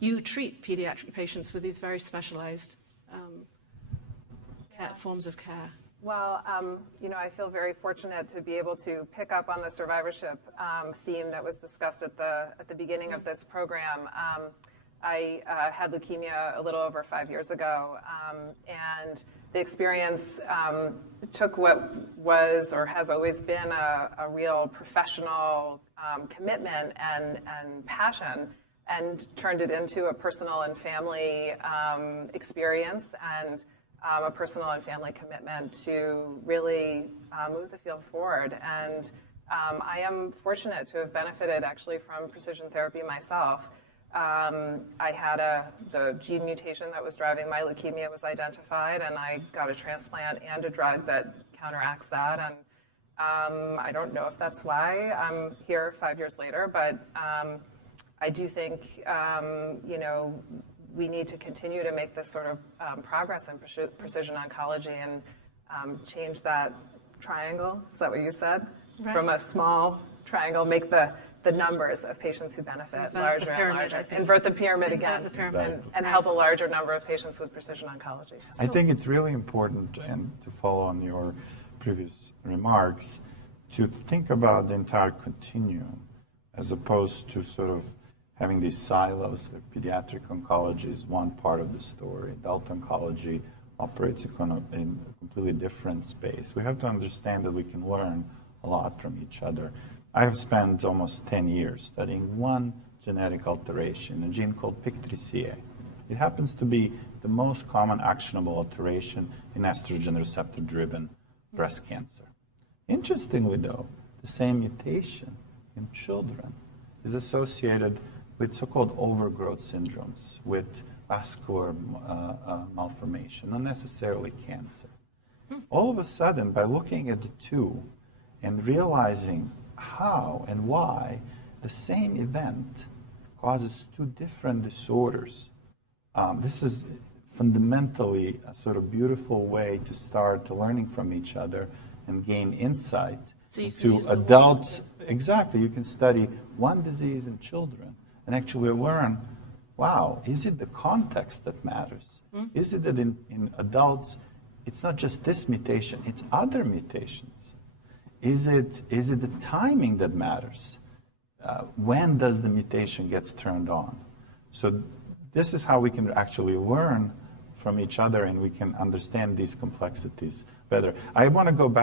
you treat pediatric patients with these very specialized forms of care. Well, I feel very fortunate to be able to pick up on the survivorship theme that was discussed at the beginning of this program. I had leukemia a little over 5 years ago, and the experience took what was or has always been a real professional commitment and passion and turned it into a personal and family experience and a personal and family commitment to really move the field forward. And I am fortunate to have benefited actually from precision therapy myself. I had the gene mutation that was driving my leukemia was identified, and I got a transplant and a drug that counteracts that. And I don't know if that's why I'm here 5 years later, but I do think, we need to continue to make this sort of progress in precision oncology and change that triangle. Is that what you said? Right. From a small triangle, make the numbers of patients who benefit larger and larger. Invert the pyramid again. And help a larger number of patients with precision oncology. I think it's really important, and to follow on your previous remarks, to think about the entire continuum as opposed to sort of having these silos where pediatric oncology is one part of the story. Adult oncology operates in a completely different space. We have to understand that we can learn a lot from each other. I have spent almost 10 years studying one genetic alteration, a gene called PIK3CA. It happens to be the most common actionable alteration in estrogen receptor-driven breast cancer. Interestingly, though, the same mutation in children is associated with so-called overgrowth syndromes, with vascular malformation, not necessarily cancer. All of a sudden, by looking at the two and realizing how and why the same event causes two different disorders, this is fundamentally a sort of beautiful way to start learning from each other and gain insight to adults. Exactly, you can study one disease in children and actually learn, wow, is it the context that matters? Is it that in adults, it's not just this mutation, it's other mutations? Is it the timing that matters? When does the mutation get turned on? So this is how we can actually learn from each other, and we can understand these complexities better. I want to go back